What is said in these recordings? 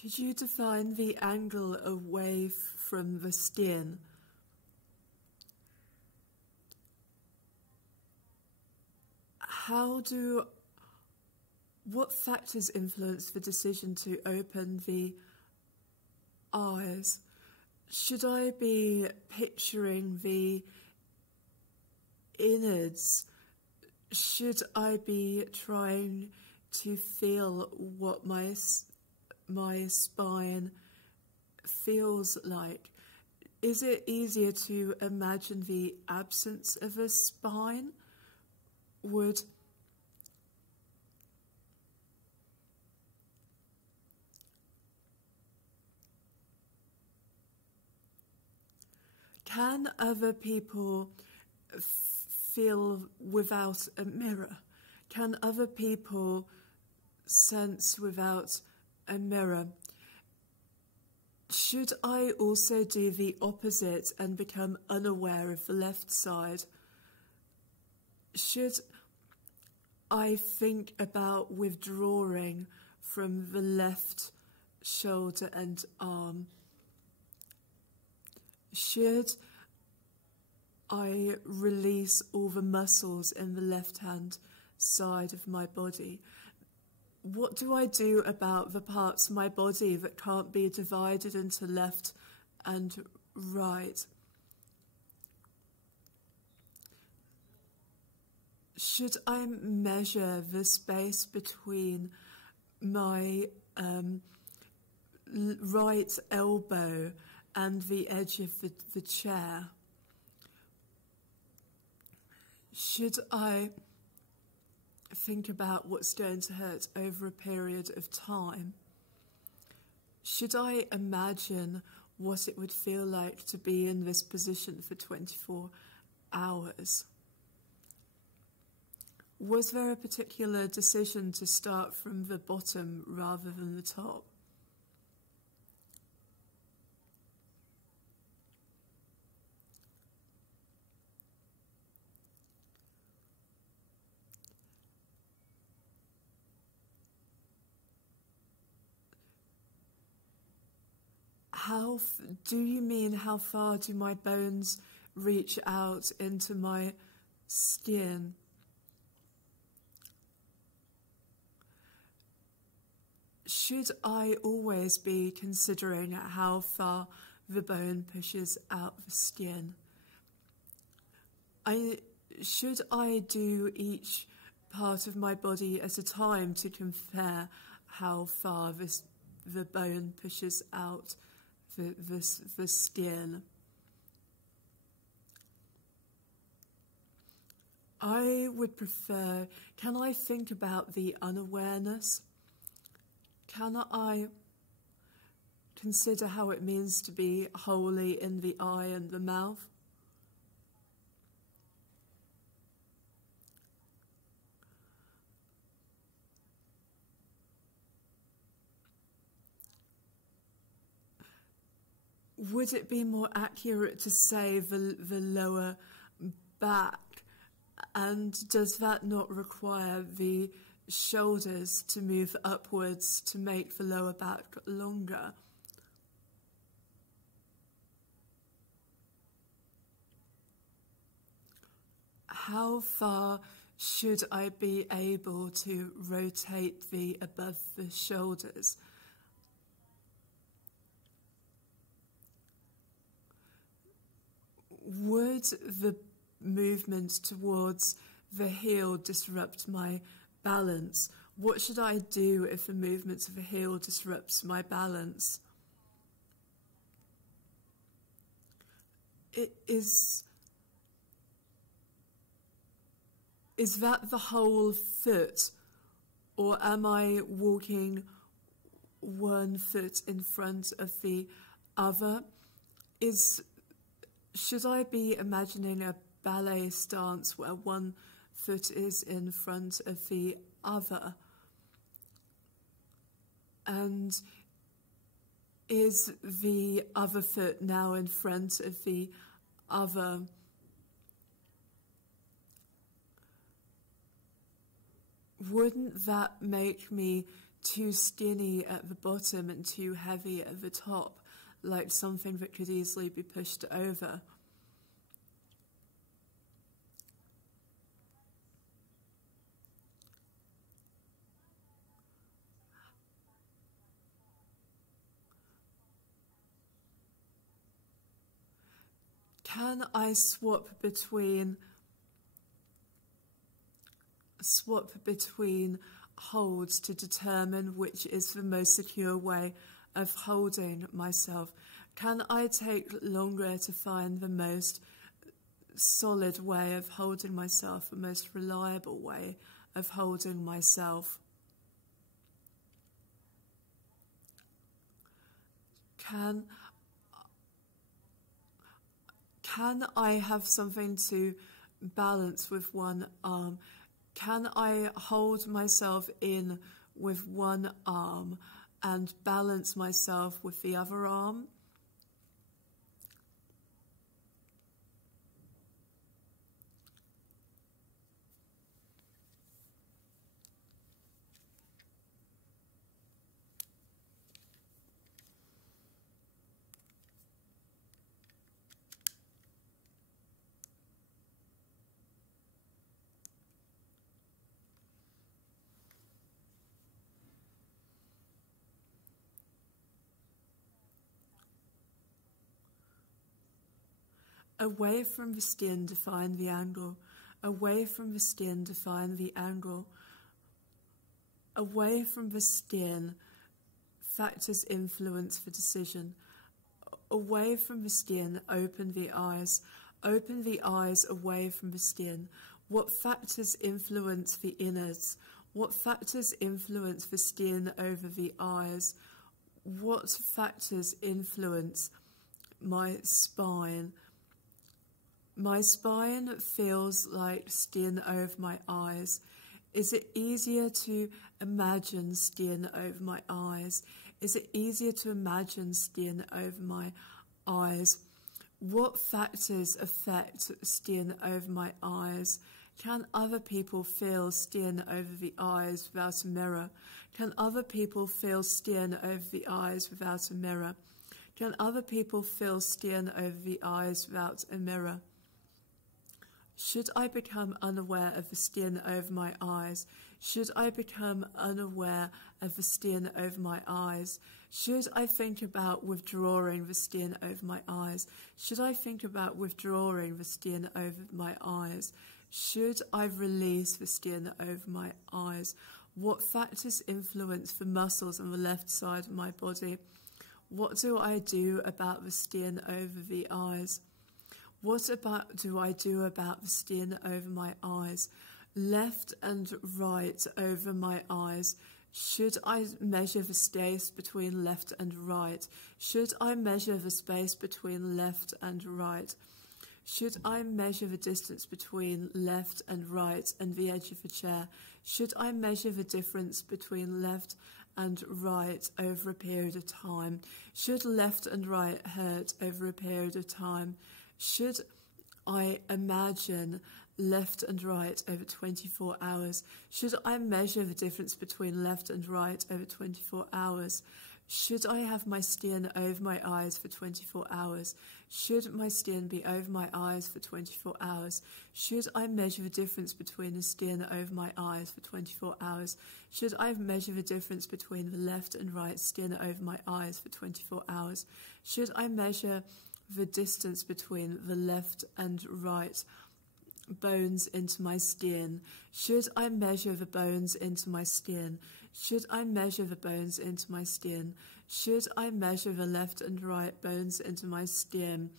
Could you define the angle away from the skin? What factors influence the decision to open the eyes? Should I be picturing the innards? Should I be trying to feel what my spine feels like? Is it easier to imagine the absence of a spine? Can other people feel without a mirror? Can other people sense without a mirror? Should I also do the opposite and become unaware of the left side? Should I think about withdrawing from the left shoulder and arm? Should I release all the muscles in the left-hand side of my body? What do I do about the parts of my body that can't be divided into left and right? Should I measure the space between my right elbow and the edge of the chair? Should I think about what's going to hurt over a period of time? Should I imagine what it would feel like to be in this position for 24 hours? Was there a particular decision to start from the bottom rather than the top? Do you mean how far do my bones reach out into my skin? Should I always be considering how far the bone pushes out the skin? Should I do each part of my body at a time to compare how far the bone pushes out the skin? I would prefer, can I think about the unawareness? Can I consider how it means to be wholly in the eye and the mouth? Would it be more accurate to say the lower back? And does that not require the shoulders to move upwards to make the lower back longer? How far should I be able to rotate the above the shoulders? Would the movement towards the heel disrupt my balance? What should I do if the movement of the heel disrupts my balance? Is that the whole foot, or am I walking one foot in front of the other? Should I be imagining a ballet stance where one foot is in front of the other? And is the other foot now in front of the other? Wouldn't that make me too skinny at the bottom and too heavy at the top, like something that could easily be pushed over. Can I swap between holds to determine which is the most secure way of holding myself? Can I take longer to find the most solid way of holding myself, the most reliable way of holding myself? Can I have something to balance with one arm? Can I hold myself in with one arm and balance myself with the other arm? Away from the skin to find the angle. Away from the skin to find the angle. Away from the skin, factors influence the decision. Away from the skin, open the eyes. Open the eyes away from the skin. What factors influence the innards? What factors influence the skin over the eyes? What factors influence my spine? My spine feels like skin over my eyes. Is it easier to imagine skin over my eyes? Is it easier to imagine skin over my eyes? What factors affect skin over my eyes? Can other people feel skin over the eyes without a mirror? Can other people feel skin over the eyes without a mirror? Can other people feel skin over the eyes without a mirror? Should I become unaware of the skin over my eyes? Should I become unaware of the skin over my eyes? Should I think about withdrawing the skin over my eyes? Should I think about withdrawing the skin over my eyes? Should I release the skin over my eyes? What factors influence the muscles on the left side of my body? What do I do about the skin over the eyes? What do I do about the skin over my eyes? Left and right over my eyes. Should I measure the space between left and right? Should I measure the space between left and right? Should I measure the distance between left and right and the edge of the chair? Should I measure the difference between left and right over a period of time? Should left and right hurt over a period of time? Should I imagine left and right over 24 hours? Should I measure the difference between left and right over 24 hours? Should I have my skin over my eyes for 24 hours? Should my skin be over my eyes for 24 hours? Should I measure the difference between the skin over my eyes for 24 hours? Should I measure the difference between the left and right skin over my eyes for 24 hours? Should I measure the distance between the left and right bones into my skin? Should I measure the bones into my skin? Should I measure the bones into my skin? Should I measure the left and right bones into my skin?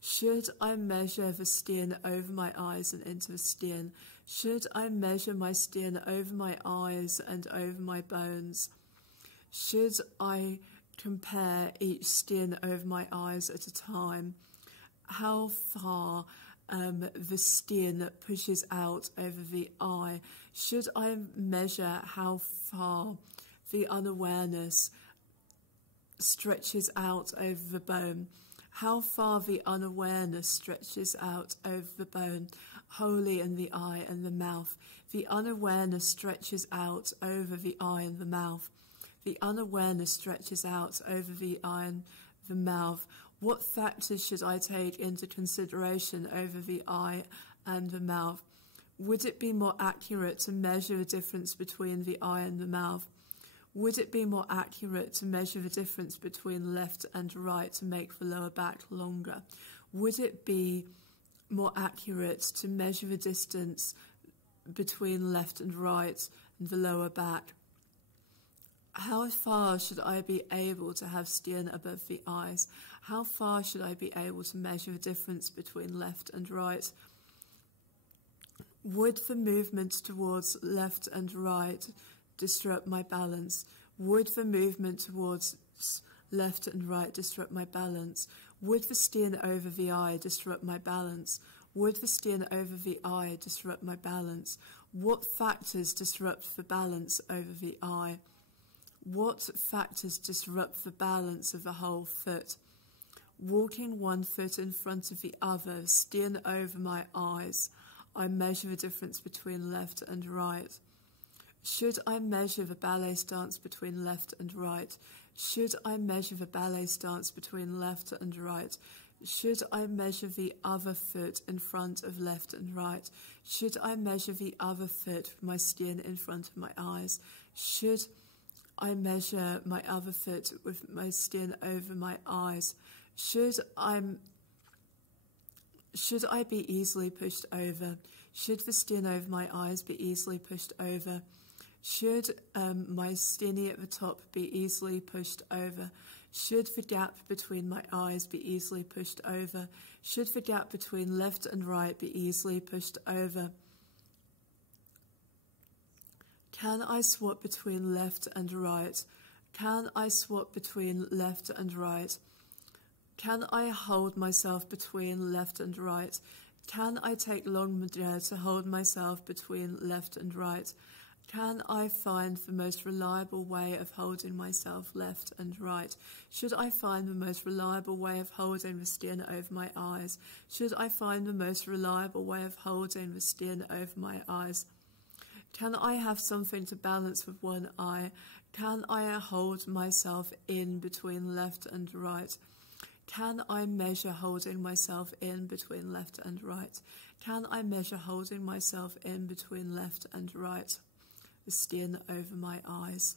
Should I measure the skin over my eyes and into the skin? Should I measure my skin over my eyes and over my bones? Should I compare each skin over my eyes at a time? How far the skin pushes out over the eye? Should I measure how far the unawareness stretches out over the bone? How far the unawareness stretches out over the bone, wholly in the eye and the mouth. The unawareness stretches out over the eye and the mouth. The unawareness stretches out over the eye and the mouth. What factors should I take into consideration over the eye and the mouth? Would it be more accurate to measure the difference between the eye and the mouth? Would it be more accurate to measure the difference between left and right to make the lower back longer? Would it be more accurate to measure the distance between left and right and the lower back? How far should I be able to have skin above the eyes? How far should I be able to measure the difference between left and right? Would the movement towards left and right disrupt my balance? Would the movement towards left and right disrupt my balance? Would the skin over the eye disrupt my balance? Would the skin over the eye disrupt my balance? What factors disrupt the balance over the eye? What factors disrupt the balance of the whole foot? Walking one foot in front of the other, skin over my eyes, I measure the difference between left and right. Should I measure the ballet stance between left and right? Should I measure the ballet stance between left and right? Should I measure the other foot in front of left and right? Should I measure the other foot with my skin in front of my eyes? Should I measure my other foot with my skin over my eyes? Should I be easily pushed over? Should the skin over my eyes be easily pushed over? Should my skinny at the top be easily pushed over? Should the gap between my eyes be easily pushed over? Should the gap between left and right be easily pushed over? Can I swap between left and right? Can I swap between left and right? Can I hold myself between left and right? Can I take long madra to hold myself between left and right? Can I find the most reliable way of holding myself left and right? Should I find the most reliable way of holding the skin over my eyes? Should I find the most reliable way of holding the skin over my eyes? Can I have something to balance with one eye? Can I hold myself in between left and right? Can I measure holding myself in between left and right? Can I measure holding myself in between left and right? The skin over my eyes.